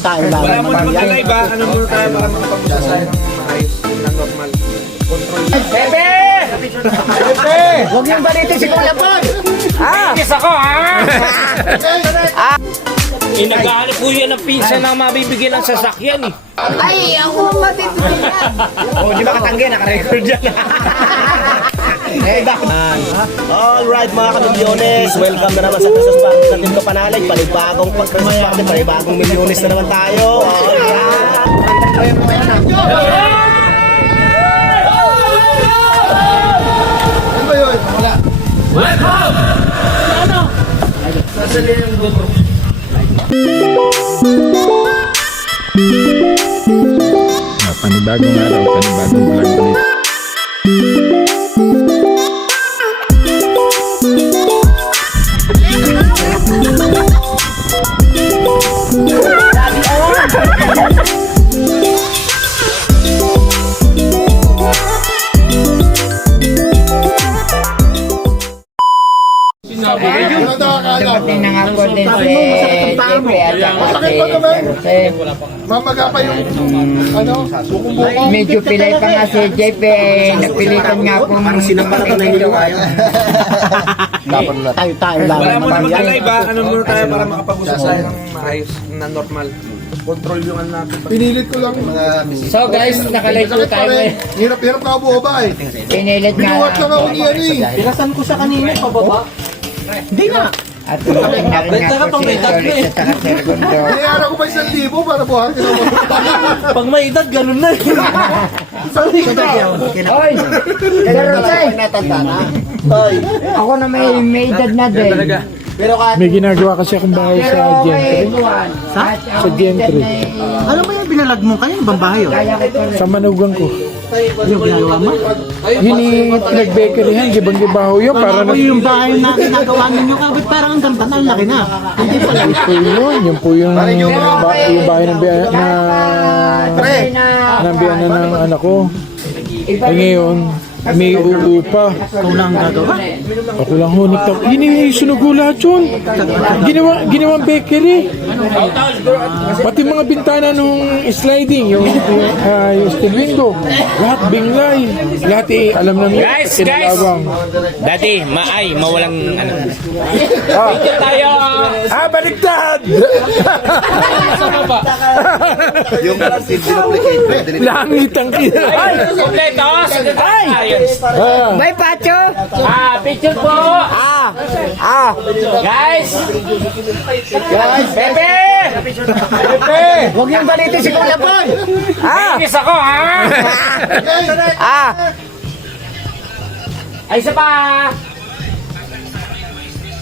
Tayo lang. Wala mo naman ka-live ba? Ano muna tayo para makapag-usap tayo ng maayos, ng normal. Control. Pepe! Pepe! Huwag yung baliti si Kuya Boy! Kiss ako, ha? Naghahanap po yan ng pinsan na mabibigyan ng sasakyan, eh. Ay, ako matitipid yan! Oh, di ba katanggi? Naka-record yan. Alright mga kamilyones, welcome na naman sa Christmas Party natin ko panalig. Panibagong Christmas Party, panibagong milyones na naman tayo. Panibagong araw, panibagong vlog ulit. Dumating na nga po din si Pepe at si Mamaga pa yung ano, bukong-bukong. medyo pilay pa nga si JP, nagpilitan nga po Parang sinapatan na hindi kayo. tayo lang. Wala mo naman ka-live ba? Ano muna tayo para makapag-usap tayo ng maayos, na normal. Control yung ano natin. Pinilit ko lang. So guys, nakalive po tayo eh. Hirap-hirap ka buo ba eh. Pinilit nga Binuwat lang ako ni ano eh. Pirasan ko siya kanina, pababa. Hindi na. At dumating na rin nga po si Solis at saka si Segundo. Kaya ko pa 1,000 para buhatin ako. Pag may edad, ganun na. Hoy! Garotay! Ako na may edad na din. May ginagawa kasi akong bahay sa Gentry. Sa Gentry. Ano ba yung binalag mo? Kaya ibang bahay oh? Sa manugang ko. Yung ginagawa mo? Yun yung pinag-bakeryhan, gibang-gibaho yun. Para Ano na... yung bahay na ginagawa ninyo? Kapit parang ang ganda na, ang laki na. Hindi pala. Yun po yun. Yun po yung bahay ng biyan na ng anak ko. Eh ngayon, may uupa. Ikaw lang ang gagawa. Ako lang ho nagtapos. Yun yung sunog ko lahat yun. Ginawang bakery. Pati mga bintana nung sliding, yung steel window. Lahat binglay. Lahat alam namin. Guys! Tinalawang. Dati, mawalang ano. Ah, Tayo! baliktad! Yung duplicate, pwede nito. Langit ang kina. Ay! Kompleto! Ayun! May pacho! Picture po! Guys! Pepe! Huwag yung baliti si Kuya Boy! Kiss ako, ha? Ay, isa pa!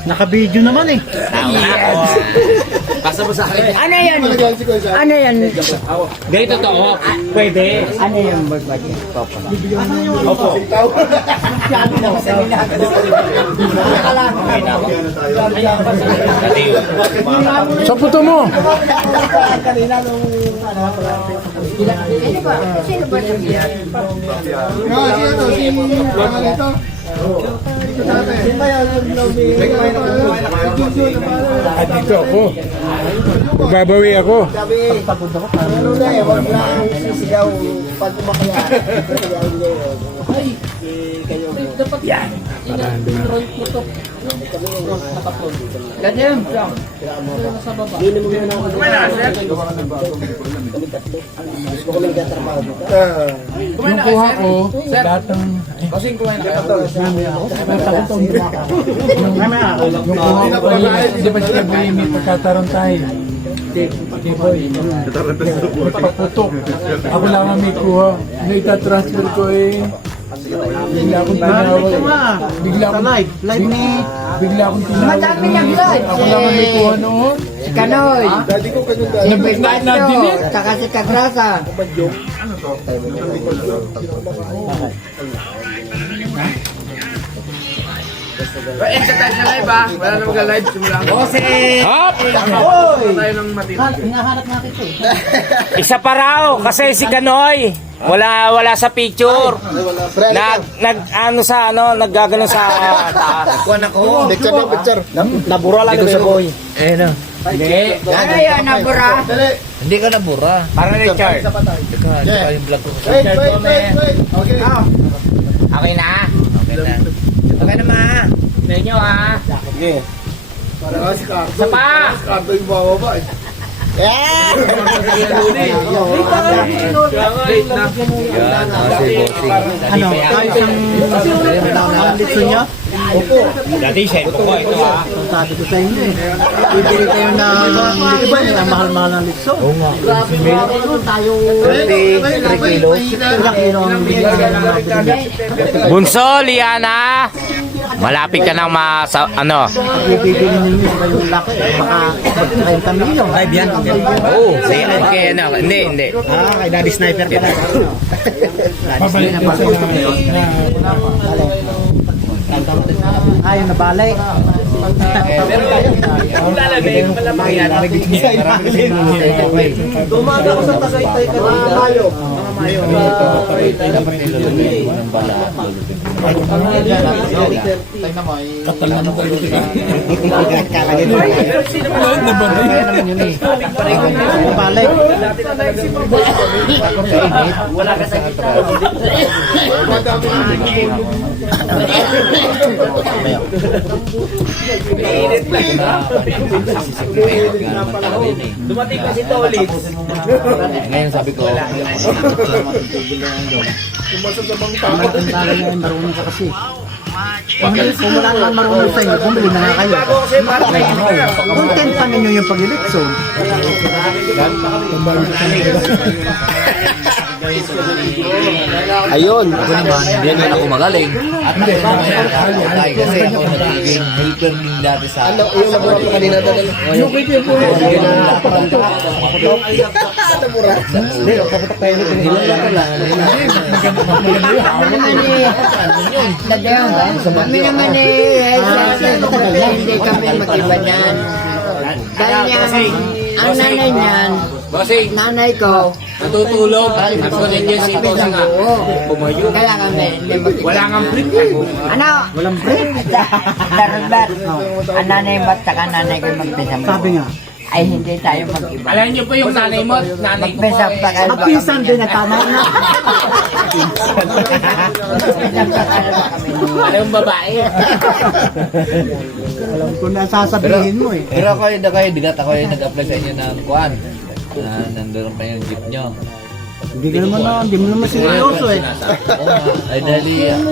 Naka-video naman eh. Ano yan? Ano yan? Dito to, pwede. Ano yan? Bagbagi? Sa puto mo. Dito ako. Babawi ako. Ganyan. Yung kuha ko, lahat ng... Yung kuha ko, di ba siya may pagkataron tayo? Di ba? Magpaputok. Ako lang ang may kuha. Naitatransfer ko eh. Bigla akong tinawag. Bigla akong tinawag. Madami nag-live. Ako lang ang may kuha noon. Si Kanoy. Na-delete. Saka si Kagrasa. Exercise na live, ha? Wala na mag-live. Simula ako. Hop! Tayo ng matino. Hinahanap natin ito eh. Isa pa raw, kasi si Kanoy. Wala sa picture. Naggagano sa taas. Picture. Nabura lang sa boy. Eh, no. Hindi. Ano yan, nabura? Dali. Hindi ka nabura. Para na Richard. Isa pa tayo. Tsaka yung vlog ko. Wait. Okay. Okay na? Okay na. Okay na ma. Tignan nyo ha. Sige. Para si Cardo. Isa pa. Si Cardo yung bababa eh. Yeah! Ano? Kahit ang litso niya? Dati siya ito ko. Ito ha. Sabi ko sa inyo eh. Bibili tayo ng litso. Ang mahal-mahal ng litso. Oo nga. Tayo. 3 kilos. Ilang kilo ang bigyan ng mga Bunso, Liana! Malapit ka nang ano? bibili ninyo yung laki. Baka 30 milyon. 5 yan. Oo, okay na. Hindi. Kay Daddy Sniper ka na. Babalik na Ayun, nabalik. Tumaga ko sa Tagaytay ka na tayo. Nabalik. Dumating kasi Tolit. Ngayon sabi ko. Ang tala niya ay marunong ka kasi. Kung wala naman marunong sa inyo, bumili na nga kayo. Content pa ninyo yung pag-ilitso. Ayun. Yan na ako magaling. At nakikita kasi ako nagiging helper din dati sa... Ano, yung nabura ko kanina dali. Yung kito yung puro. Nabura. Hindi, kapatak tayo nito. Kami naman eh, hindi kami mag-iba niyan. Dahil yan, ang nanay niyan, Bossing, nanay ko, natutulog. Ako din yung sipo sa nga. bumayo. Kaya kami, hindi mag-iba. Wala kang break. Ano? Walang break. Darbat. Ang nanay mo at saka nanay ko magpisa mo. Sabi nga. Ay, hindi tayo mag-iba. Alam niyo po yung nanay mo, nanay ko po. Magpisa pa kayo. Magpinsan din na tama na. Alam yung babae. Alam ko na sasabihin mo eh. Pero ako yung digat ako yung nag-apply sa inyo ng kuan. Nandun pa yung jeep nyo. Hindi ka naman hindi mo naman seryoso eh. Oo nga. Ay dali, yung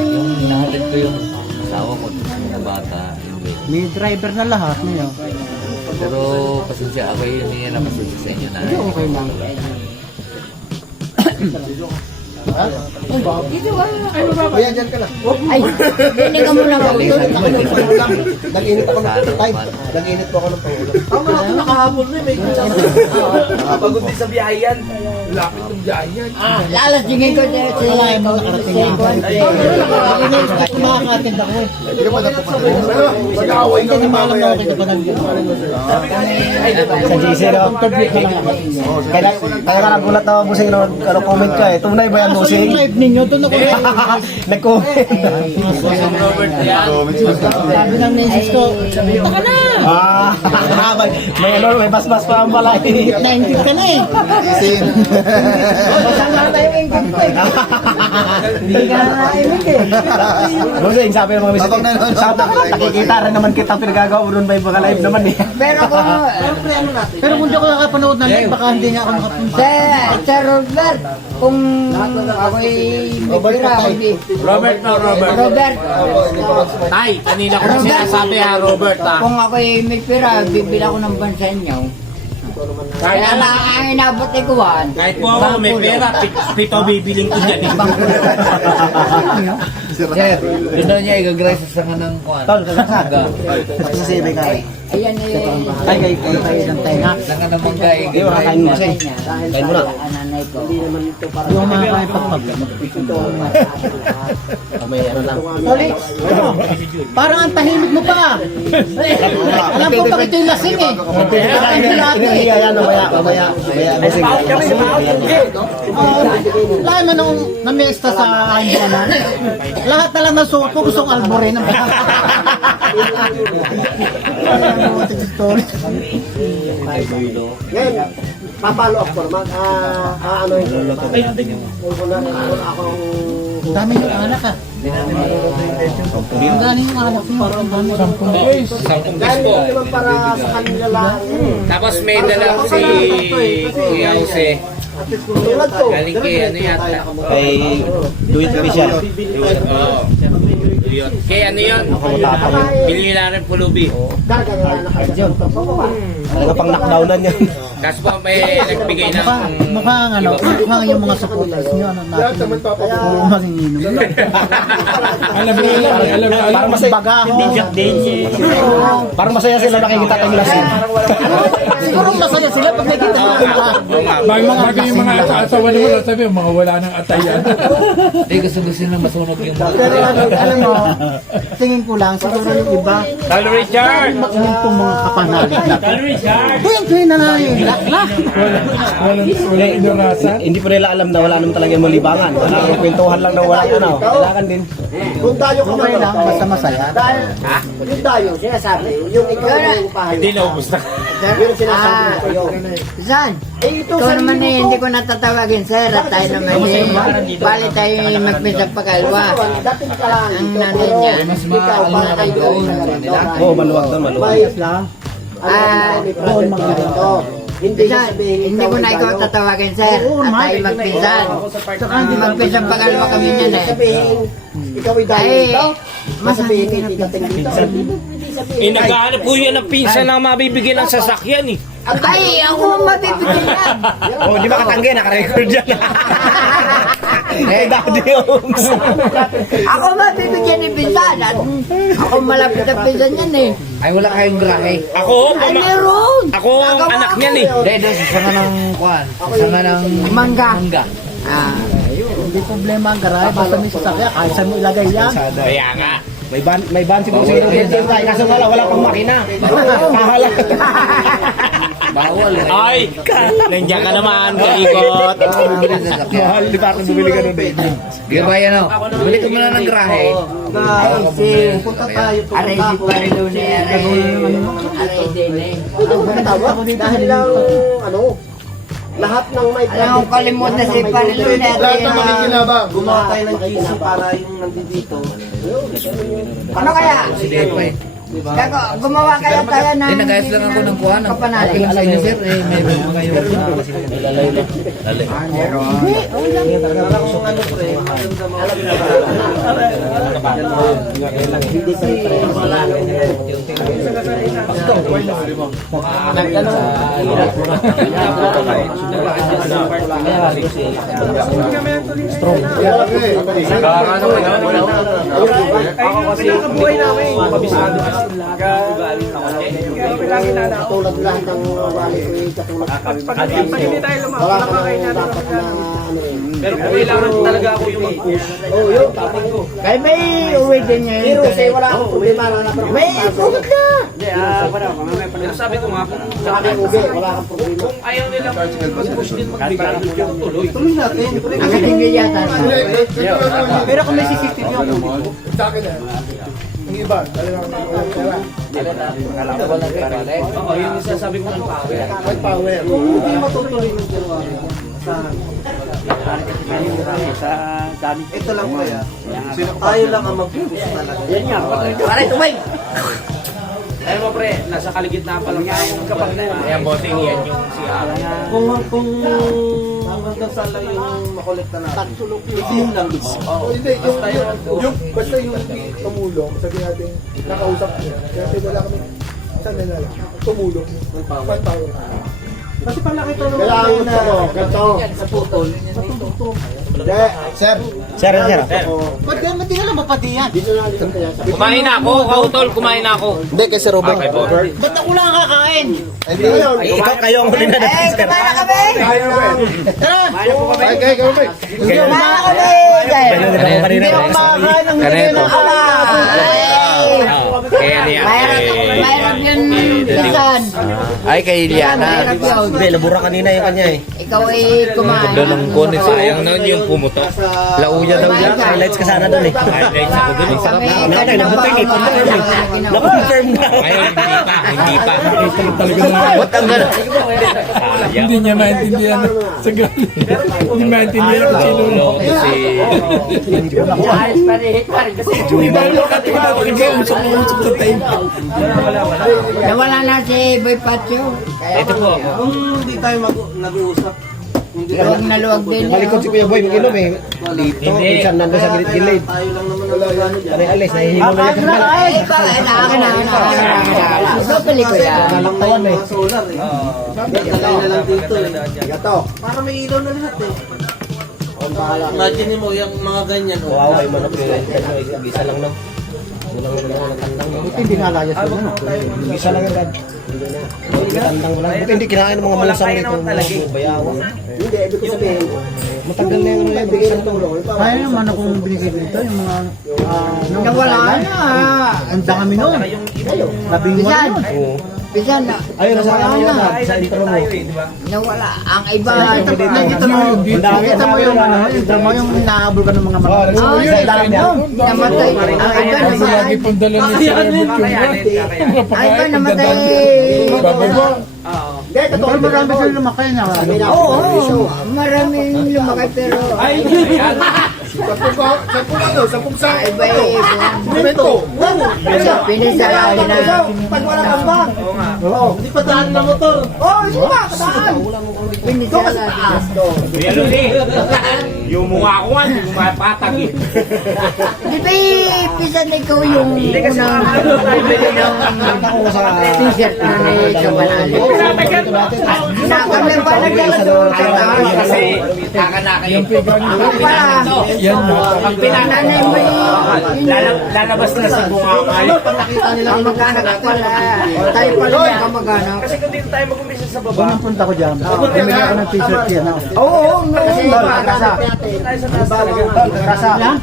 hinahatid ko yung asawa ko, yung bata. May driver na lahat ngayon. Pero pasensya ako yun niya na pasensya sa inyo na. Hindi okay lang. Kuya, dyan ka na. Ay, hindi ka muna mag-iba. Nag-init ako ng tay. Nag-init po ako ng pangulo. Tama ako nakahabol na may Pagod din sa biyayan. Lapit ng biyayan. Lalasingin ko siya sa Makakatid ako eh. Hindi pa napupunta. Pero mag-aaway Hindi kami na maalam na mamaya. ako dito pa Sa GC no? Kaya ka nagulat na busing no, ano comment ka eh. Tunay ba yan Kaso busing? yung live ninyo, doon ako Nag-comment. sabi ng misis ko, punta ka na! May ano, may basbas pa ang balay. Nainggit ka na eh. Hindi ka na naimig eh. Busing, sabi ng mga misis. Nakikita rin naman kita pinagagawa mo doon ba yung mga live naman eh. Pero kung Pero kung di ako nakapanood ng live, baka hindi nga ako nakapunta. Sir Robert, kung ako'y bibira, Robert na Robert. Robert, Tay, kanina ko na sinasabi ha Robert ha. kung ako'y may pira, bibila ko ng bansa niyo. Kaya lang ang inabot ni Kuwan. Kahit po ako may pera, pito bibiling ko dyan. Sir, doon daw niya igagray sa sanga ng kuwan. Tol, kagasaga. Masasibay ka eh. Ayan eh. Ay, kayo po tayo ng tenga. Sanga ng mangga Hindi, makakain mo kasi. Dahil Kain mo na. ang nanay ko. Yung mga kaya pagpag. May ano lang. Toli, ano? Parang ang tahimik mo pa. Alam ko bakit yung lasing eh. Ang lahat eh. Yan, Mamaya. Lahat man nung namesta sa Andianan, lahat na lang na suko gustong alborin. Ngayon, papalo up ko naman. Ano yung luluto? Dami yung anak ah. Ang dami yung anak mo. Dahil hindi naman para sa kanila lang. Tapos may dala si Kuya Jose. Tulad ko. Galing kay ano yata. Kay Do It Official. Kay ano yun? Bili na rin pulubi. Talaga pang knockdownan yan. Tapos po may nagbigay ng... Mukhang ano, mukhang yung mga supporters nyo, ano natin, manginginom. Parang masaya. Parang masaya sila nakikita tayo lasing. Siguro masaya sila pag nakita mo yung Bago yung mga asawa naman, sabi, mga wala ng atayan. pero alam mo, tingin ko lang, siguro yung iba, Talo Richard! makinig itong mga kapanalig na. Tuwing na lang yung laklak. Walang inurasan. Hindi po nila alam na wala naman talaga yung malibangan. Wala kang kwentuhan lang na walang ano. Kailangan din. Kung tayo ka Okay lang, basta masaya. yung tayo, sinasabi, yung ikaw yung pahay. Hindi na ubus na. Yung sinasabi ko sa'yo. Zan, ito naman eh, hindi ko natatawagin sir at tayo naman eh, bali tayo magpisang pagkalwa. Dating ka lang. Ang nanay niya, Ikaw, para kayo doon. Oo, maluwag doon, maluwag. lang. Doon mga ganito. Hindi Zan, hindi ko na ikaw tatawagin sir at tayo magpisan. Magpisang pagkalwa kami niyan eh. Sabihin, ikaw ay dahil Ay, dito. masabi Masabihin, hindi dating dito. Naghahanap po yan ng pinsan na mabibigyan ng sasakyan eh. Ay, ako mabibigyan yan. Oh, di ba katanggi? Naka-record yan. Eh, Daddy Oms. Ako mabibigyan ni Pinsan at ako malapit na Pinsan yan eh. Ay, wala kayong grahe. Ako, Ay, meron. ako ang anak niyan eh. Mangga. Ah, hindi problema ang garay, basta may sasakya, kahit saan mo ilagay yan. Kaya nga. May ban siguro siguro dito tayo. Kaso wala pang makina. Kahala. Ay, nandiyan ka naman, kalikot. Mahal, di ba ako bumili ka nun? Gabay ano, bili ko muna ng grahe. Ay, si Punta tayo, Aray si Parilune, Aray Dene. Dahil lang, ano, lahat ng may Alam ko kalimutan si Parilune at Lahat ng makikinabang. gumawa tayo ng GC para yung nandito. ano kaya? Gago, gumawa kaya tayo ng... Nag-ayos lang ako ng kuha ng kapanalig. sa inyo sir, eh, may mga kayo. Tulad lahat ng wali ko yung katulad. Pag hindi tayo lumakay na dapat na ano rin. Pero kailangan talaga ako yung mag-push. Oo, yun, tapos ko. Kaya may uwi din ngayon. Pero kasi wala akong problema na May approve na. Pero sabi ko nga, kung sa aking ubi, wala akong problema. kung ayaw nila mag-push din magbigay, tuloy. Tuloy natin. Ang katingin yata. Pero kung may CCTV yung Sa akin yan. Yung iba, talagang pera. Oo, yun yung sasabi ko ng power. May power. Hindi matutuloy ng dalawa. Ito lang kaya. Tayo lang ang mag-push talaga. Yan nga. Pare, tumay. Ayun mo pre, nasa kaligitnaan pa lang tayo ng kapag na. Kaya bossing yan yung CR. Kung hanggang saan lang yung makolekta natin. Yun lang dito. O hindi, basta yung tumulong, sabi natin, nakausap ko. Kasi wala kami, saan na lang, tumulong. Manpower. Kasi pag nakita naman Kailangan gusto ko, ganito. sa putol. Sir, Sir. Ba't kaya mati nga lang mapati yan? dito na dito kaya. Kumain na ako, kautol, kumain na ako. Hindi, kasi Robert. Okay po. Ba't ako lang ang kakain? Hindi ngayon. Kayo ang huli na natin, sir. Kumain na kami. Kaya mo ba? Tara! Kaya kami. Kumain na kami. Hindi ako makakain ng hindi na Kaya niya. Mayroon Mahirap yan, Susan. Ay, kay Iliana. Mahirap yun. Hindi, nabura kanina yung kanya eh. Ikaw ay kumain. Dalong ko ni sayang na yung pumutok. Lauya daw yan. Highlights ka sana doon eh. Highlights ako dun. eh. Kami, Nakay, nabuting eh. Na-confirm na. Ayun, hindi pa. Talaga na. Ba't ang gano'n? Hindi niya maintindihan sa galing. Hindi maintindihan kung sino. Ayos pa rin. Hindi ba yung lokati ko natin usap sa tayo. Nawala na si Boy Pacho. Ito po. Luwag na luwag din. Malikot si Kuya Boy, mag-inom eh. Dito, minsan nandun sa gilid-gilid. Panay alis, nahihilo na yung kanal. Ay, naakin na. Dobali ko yan. Kalang tawan eh. Para may ilaw na lahat eh. Imagine mo yung mga ganyan. Wow, ay manok yun. Isa lang no. Buti hindi nalayas ko na. Isa lang agad. Tandang mo lang. Buti hindi kinain ng mga malasang nito. Bayawa. Hindi, ibig ko sabihin. Matagal na yung isang tulong. Kaya naman akong binigay dito yung mga... Nawala na. Ang dami noon. Labing mo Bisan. noon. Bisan na. Ayun, nasa ano yan sa intro mo. Nawala. Ang iba. Nakita mo yung ano, yung nahabol ka ng mga mga... Oh, namatay. Ang iba Kasi lagi namatay. pong dala ni Sir Abit yung Ang iba namatay. bababa. Pero marami sila lumakay na. Oo. Maraming lumakay pero... Sampung sa Iba eh. Simento. Pinisalahin na. Pag wala kang bang. Hindi pa daan na motor. Pinisalahin. Yung mukha ko nga, hindi ko mapatag eh. Di ba pisan ikaw yung unang bibili ng t-shirt na may kabanali? Na kami pa naglalaro. Kasi kakanaka yung Ako pala. Yan na. Ang pinananay mo lalabas na sa bunga ko. Ang mag-anak pala. Tayo pala yung kamag-anak. Kung ang punta ko dyan, bumili ako ng t-shirt yan. Oo, noon. Rasa. Ang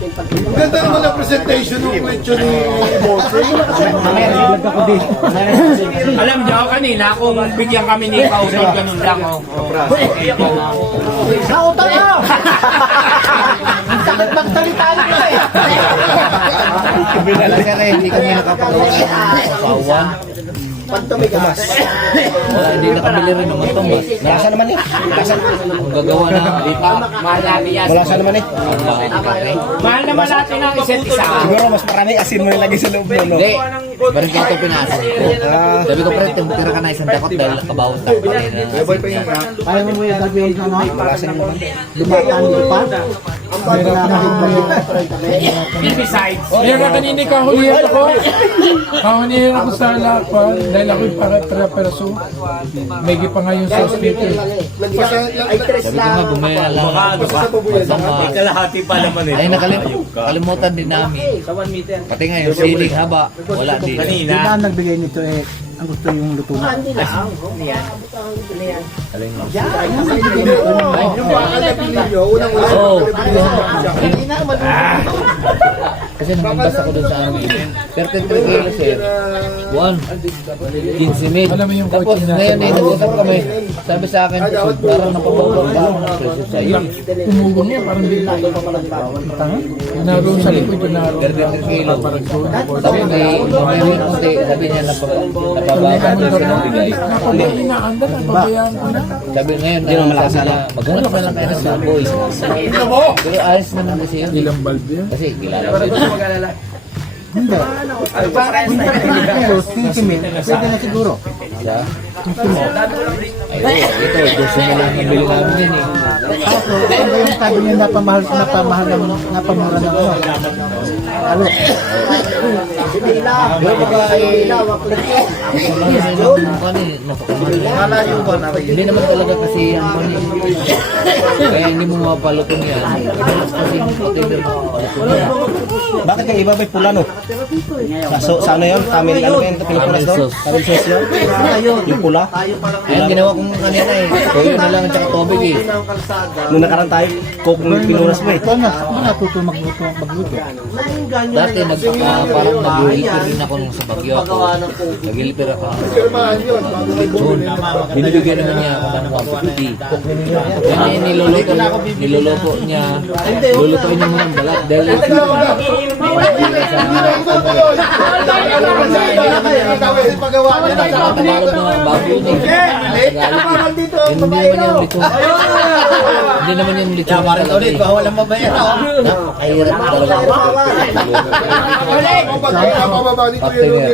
ganda naman ang presentation ng kwento ni Bosse. Naglag ako dito. Alam niyo, kanina kung bigyan kami ni Kausap, ganun lang. Sa utang na! Ang sakit magsalita nito eh. Hindi kami nakapagawa. Pantumigas. Hindi nakabili rin ng matumbas. Malasa naman eh. Ang gagawa na, di pa, mahal natin yan. Malasa naman eh. Mahal naman natin ang isa't isa. Siguro mas marami asin mo nilagay sa loob mo, no? Hindi, barang kaya ito pinasa ko. Sabi ko, pre, tira ka na isang dakot dahil nakabawat na. Kaya mo yung sabi yung ano? Lumataan dito pa? And besides, Kaya ka kanina kahunihan ako. Kahunihan ako sa lakpan dahil ako'y para-peraso. May pa nga yung sauce dito. sabi ko nga, bumaya lang ako. Kalahati pa naman eh. Ay, nakalimutan din namin. Pati nga yung ceiling haba, wala din. Hindi na nagbigay nito eh. Ang gusto yung luto na. Oo. Kasi nangambas ako doon sa amin. 33 kilos eh. 15 mil. Alam mo yung Tapos kotse na- ngayon eh, nag-usap kami. Sabi sa akin, parang napabawal pa ako ng presyo sa iyo. Umugong niya, parang hindi na. Naroon sa likod yung naroon. 33 kilo. Sabi may konti. Sabi niya napababa. Napabay inaanda na, pabayaan ko na. Sabi ngayon, maghanap na lang kayo ng mga boys. Pero ayos naman kasi yun. Ilang bulb yan? Kasi kilala ko yun. Pero 20 mil, pwede na siguro. Sa? Ay, ito, gusto mo lang ang bili namin din eh. Kaso, ano ba yung sabi niya napamahal napamura ng ano? Alo. Hindi naman talaga kasi ang money. Kaya hindi mo mapalutong yan. Ibalas kasi yung container mo mapalutong yan. Bakit yung iba may pula, no? Sa ano yun? Tamil, ano ba yun? Pilipinas doon? Tamil sauce yun? Yung pula? Ayan, ginawa kong kanina eh. Toyo na lang at saka tubig eh. Nung nakaraan tayo, coke ng pinunas mo eh. Ikaw na, ako natuto magluto. Dati parang nag-repair din ako nung sa Bagyo ako. Nag-repair ako ng Pirmahan yun. Bago may June. Binibigyan naman niya ako ng 150. Yan yung niluluto niya. Lulutuin niya muna ang balat. Dahil Pagawa niya na. Tagalog na bago yun eh. Hindi naman yung lito. Hindi naman yung lito. Ulit, bawal ang mabayan. Napakahirap talaga. Pababa ni Kuya Lugi.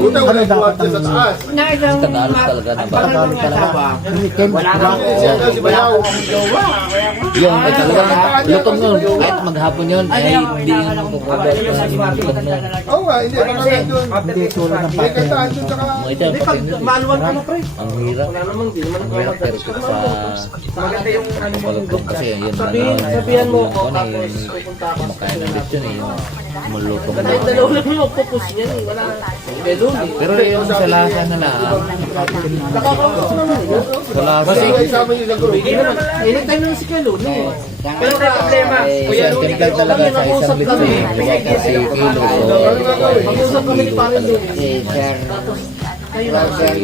Buta wala yung buhat sa taas. Tagalog talaga na ba? Si Bayaw. Yung talagang lutong nun. Kahit maghapon yun, ay hindi yung makukuha. Lutong nun. Oo nga, hindi. Pagkakas doon. Hindi tulad ng May kantaan doon saka... Mga ito, pati nun. Ang hirap. Ang hirap pero sa palugtong kasi yun. Sabihan mo ko tapos kumakain ng lechon eh. Yung malutong na. Pero yung sa lasa na lang. Sa lasa. Isama niyo sa group. Pero may problema. Kuya Isang chemical talaga sa isang lechon eh. Diba kasi kilo. Mag-usap kami ni Parang Lugi. Sir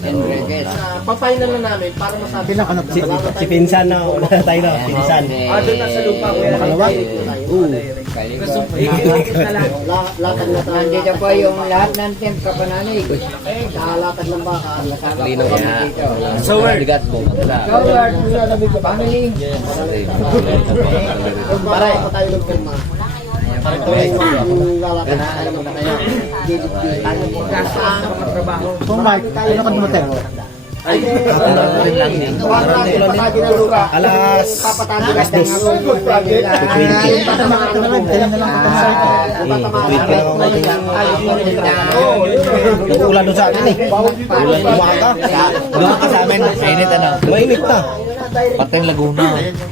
Enriquez. Papay na lang namin para masabi. pinakanak Si Pinsan na, wala tayo na, Pinsan. Doon na sa lupa ko. Makalawat. Nandito po yung lahat ng team kapananay. Lalakad lang ba? Lino yan. So bigat mo. Coward, family. Para tayo ng pirma. Kung Mark, ano ka dumating? Alas 2. Ulan doon sa atin eh. Ulan umaga. Doon ka sa amin. Mainit ano? Mainit na. Pati yung Laguna.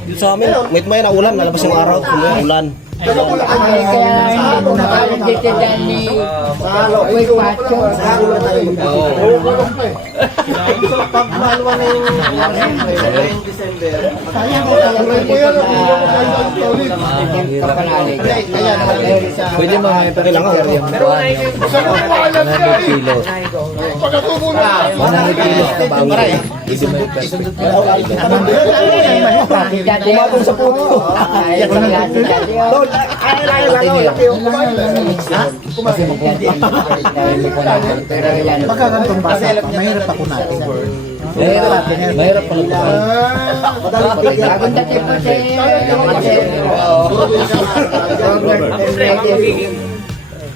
Dito sa amin, may na ulan. Nalabas yung araw. Ulan. Kaya hindi mo nakalit dito dyan ni Uy Pacho. Pagmalwa na yung December. Sayang ko talaga dito sa kapananay. Pwede mo may pakilangkar yung buwan. 100 kilos. 100 kilos na bago. Hindi mo yung Pumatong sa puto. Magkakantong bata, mahirap ako natin. Mahirap pala ito. Bagong dating po si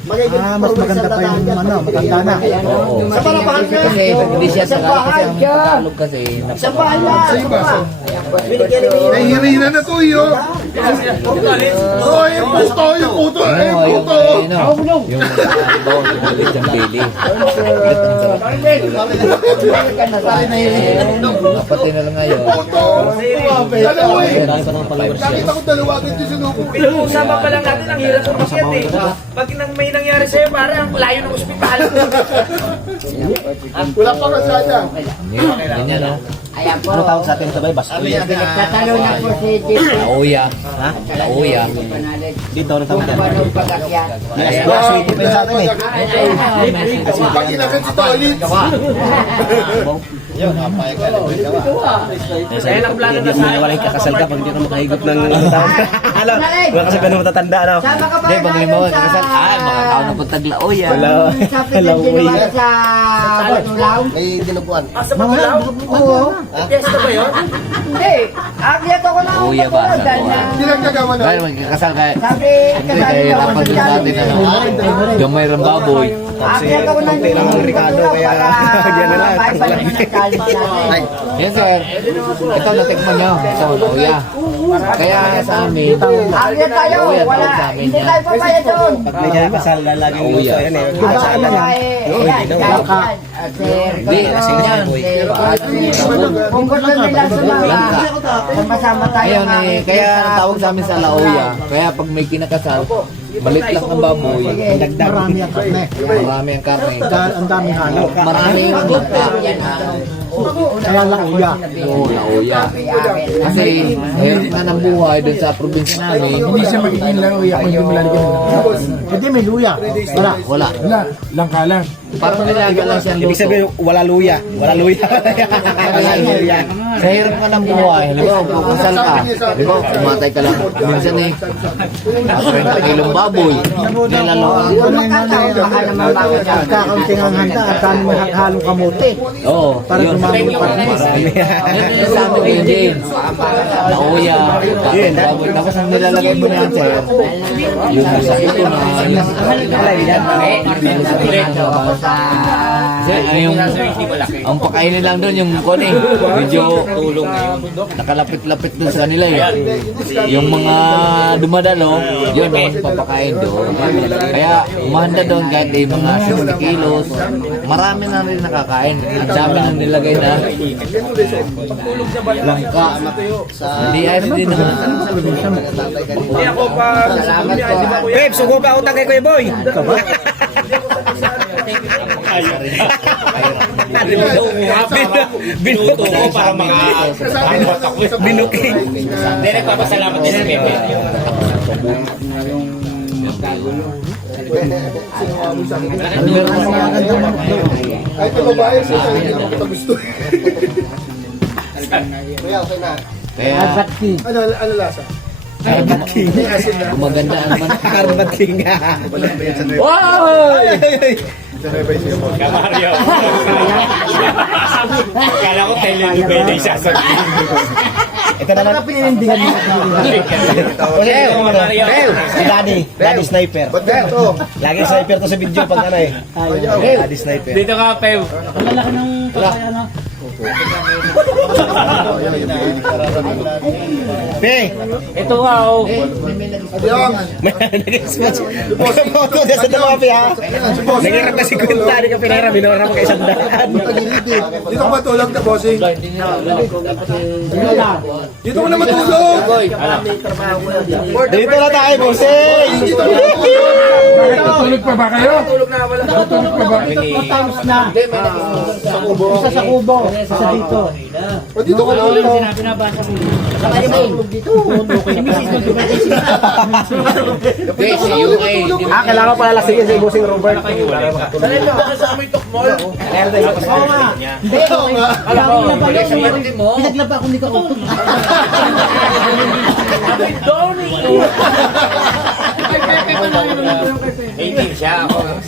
Mas maganda pa yung matanda na. Oo. Sa parapahan ka. Kasi hindi siya Tagalog kasi ang Tagalog kasi. sa bahala. Nahihirina na to yun. Oh, yung puto, yung puto, yung puto. Yung baon, yung lechon Billy. Kapatid na lang ngayon. Puto. Dalawa eh. Dahil pa ng followers siya. Nakita ko dalawa agad yung sinuko. Pinag-uusapan pa lang natin ang hirap ng pasyat eh. Pag may nangyari sa'yo, parang layo ng ospital. Wala pa kasada. Ganyan no? Ayan po. Ano tawag sa atin ito ba? Basko. Nagtatalo na po si JP. Lauya. Lauya. Dito ano tawag yan? Paano pag-akyat? Sweet pa sa atin eh. Pag inakit si Tolit. Kaya lang plano na Hindi mo wala kakasal ka pag hindi ka makahigot ng tao. Alam, wala kasi ganun matatanda ano. Sama ka ba Hindi, pag limo, sa... kasal. Makakaon na po taglauya. Sa pinagdinawa sa Batulaw? May dinuguan. sa Bagulaw? Oo. Yes, na ba yun? Hindi. Akyat ako na ako Uya ba? dahil na... Hindi nagkagawa na. Dahil magkakasal ka. Sabi, Hindi, dahil dapat din natin ano. Gamay ng baboy. akyat ako ng Konti lang ang Ricardo, kaya yan na lang. Yan sir. Ito natikman nyo sa lauya. Kaya sa amin, Akyat tayo. Uya, Wala. tawag sa amin Hindi yan. tayo papayat doon. Pag may kasal, laging Oh, gusto yeah. yan eh. Ano ba eh? Ayan, Hindi, kasi yan. Kung gusto nila sama-sama tayo. Ngayon eh, kaya tawag sa amin sa lauya. Kaya pag may kinakasal, Malit lang ang baboy. Marami ang karne. Marami ang karne. Dahil ang daming halo. Marami ang magkain. Kaya lang uya. Oo, nauya. Kasi, hirap na ng buhay doon sa probinsya namin. Hindi siya magiging lauya kung hindi mo lalagyan ng Hindi may luya. Wala. Wala. wala, langka lang. Parang nilaga lang siyang Ibig luto. sabihin, wala luya. Wala luya. Wala luya. Sa hirap ka ng buhay, halimbawa, kukasal ka, halimbawa, kumatay ka lang, minsan eh, 20 kilong baboy, nilalo. Baka naman bakit siya. Kakaunting ang handa at kami halong kamote. Oo, Para yun. dumami yung karne. Yun yung sa amin yun din. Nauya, baboy. Tapos ang nilalagay mo niyan, sir, yung sa ito na, ang pakainin lang doon yung kone, medyo tulong nakalapit-lapit doon sa kanila eh. Yung mga dumadalo, yun ang papakain doon. Kaya umahanda doon kahit eh, mga 60 kilos, marami na rin nakakain. Ang dami nang nilagay na langka. Hindi ay din na. Hindi ako pa. Salamat po. Babe, sugo pa utang kay Kuya Boy. Binuto ko para mga Binuking. Hindi, nagpapasalamat din si Pepe. Kahit na babae, siya kita gusto. Kaya Ano lasa? maganda ang man. Karbat King. Mario. Kala ko Telenubay na isasabihin. Ito na lang. Pininindigan mo. Si Daddy Sniper. Ba't ganito? Lagi sniper to sa video pag ano eh. Daddy Sniper. Dito ka, Pew. Pe! Ito nga, oh. Adiyang. Photo na sa damapi ha. Nagirap na si Quinta. Hindi ka pinahira. Binura mo kay isang daan. Dito ka matulog na, bossing. Dito ka na matulog. Dito na tayo, bossing! Dito ka na matulog. Tutulog pa ba kayo? Tutulog pa ba? Times na. Isa sa kubo. Isa dito. O dito ka matulog. Kailangan pala lasingin si bossing Robert. Oo nga. Hindi. Pinaglaba ko hindi ka utot.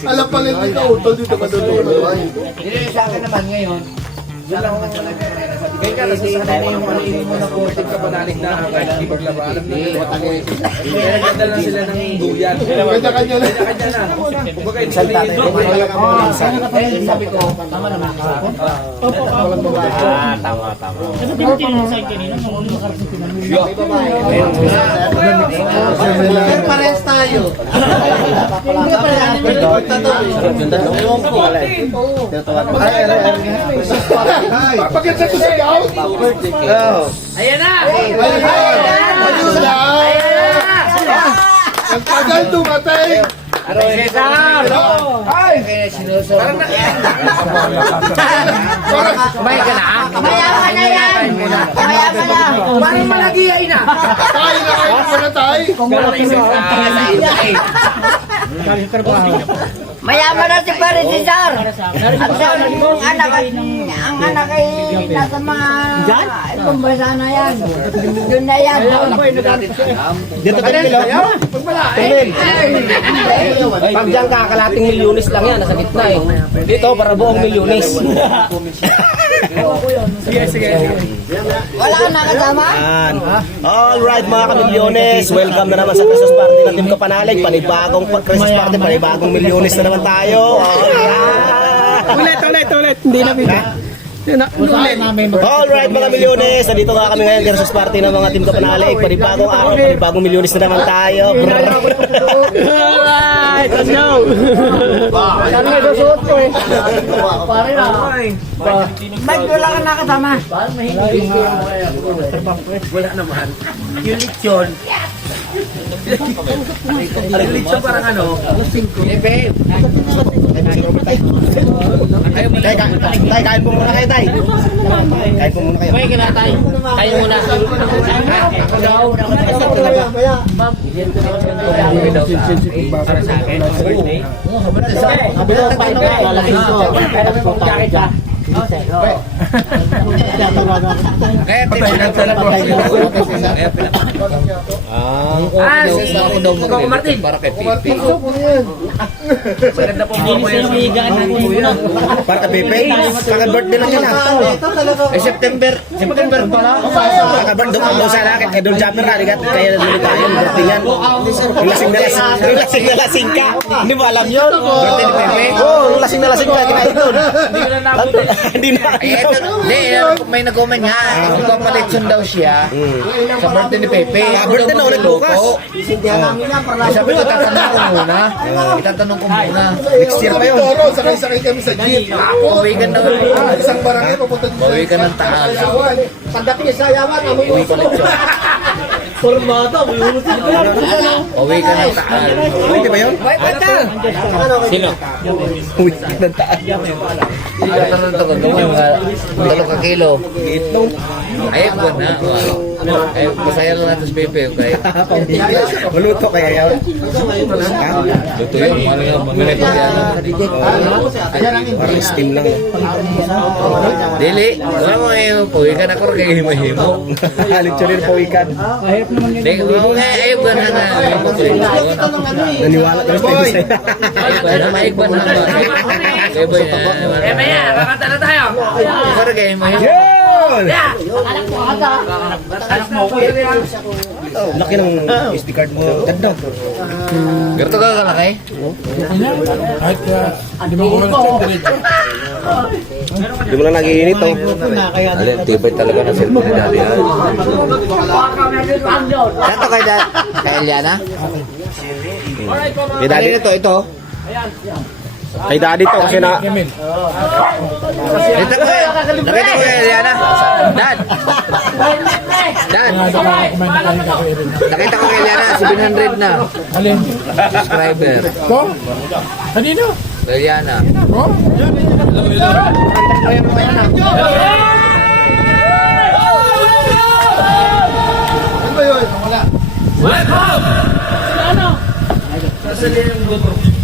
Alam pala hindi ka utol dito matulog. Hindi sa akin naman ngayon. Wala naman talaga. Kaya ka, nasasanay na yung mo na kumating ka panalig na kahit di maglaba. Alam na nila matagoy. Kaya nagdala lang sila ng duyan. Kanya-kanya na. Kanya na. Kumbaga, hindi sila yung Sabi ko, tama naman ka. Tama, tama. Pero parehas tayo. Hindi pa Pagkita ko sa gout. Ayan na! Ayun na. Ang tagal dumatay. Cesar! Kumain ka na? Mayaman na yan! Mayaman na! Parang malagiay na! Tayo na kayo muna tayo. Mayaman na si Pare Cesar! At ang anak ay nasa mga ibang bansa na yan. Doon na yan. Dito tayo kilo. Pag dyan ka, kalating milyones lang yan. Nasa gitna eh. Dito, para buong milyones. Wala ka nakasama? Alright mga kamilyones, welcome na naman sa Christmas party ng Team Kapanalig. Panibagong Christmas party, panibagong milyones na naman tayo. Ulit. Hindi na bigla. Alright mga milyones, nandito nga kami ngayon Christmas party ng mga Team Kapanalig. Panibagong araw, panibagong milyones na naman tayo. Alright, let's go! Saan may susuot ko eh? Pare na. Ba't wala ka nakasama? Wala naman. Yung lechon. Lilit siya parang ano. Tay, kain po muna kayo, tay. Kain po muna kayo. Kaya pinagsalan ko. Kaya ako daw mag para kay Pipi. Maganda po mo yan. Para ka Pepe, para birthday lang yan ha. September pala. Para birthday doon sa akin, kay Don Japper aligat, kaya nandito tayo, birthday yan. Yung lasing na lasing ka. Hindi mo alam yun. Birthday ni Pepe. Oo, yung lasing na lasing ka, kinain doon. Hindi na. May nag-comment nga, magpapalitson daw siya sa birthday ni Pepe. Birthday na ulit bukas. Sabi ko, itatanong ko muna. Next year pa yun. Toro, sakay-sakay kami sa jeep. Pauwi ka na ulit. Isang barangay, papunta dito. Pauwi ka ng Taal. Pagdating sa yaman, amoy Pauwi ka ng Taal. Pwede ba yun? Sino? Uy, nantaan. Itatanong ko mga 3 ka kilo. Itlong. Ayun ko na. Ay, masaya lang natin sa Pepe. Okay. Maluto kaya yan. Luto yun. Mamili pa yan. Parang steam lang. Dili. Wala mo ngayon. Pauwi ka na ko kay himo-himo. Lechon po ikan. Ayun ko na nga. Naniwala ka sa tayo sa'yo. Maikban na ba? Kaya boy na. Maya, kakanta na tayo. Para kay himo-himo. Yun! Laki ng SD card mo. Ganda. Gerto ka kalaki? Kahit hindi mo kumalas diretso. Hindi mo lang nag-iinit oh. Alin, tibay talaga ng cellphone ni Daddy. Kato kay Eliana? Kay daddy Ito. Kay daddy to kasi na Emil. Nakita ko kay Eliana. Dad! Mga kumain na kayo kape rin. Nakita ko kay Eliana, 700 na. Alin? Subscriber. Ko? Kanino? Eliana. Ko? Ano ba yun? Wala. Nasa liyan yung GoPro.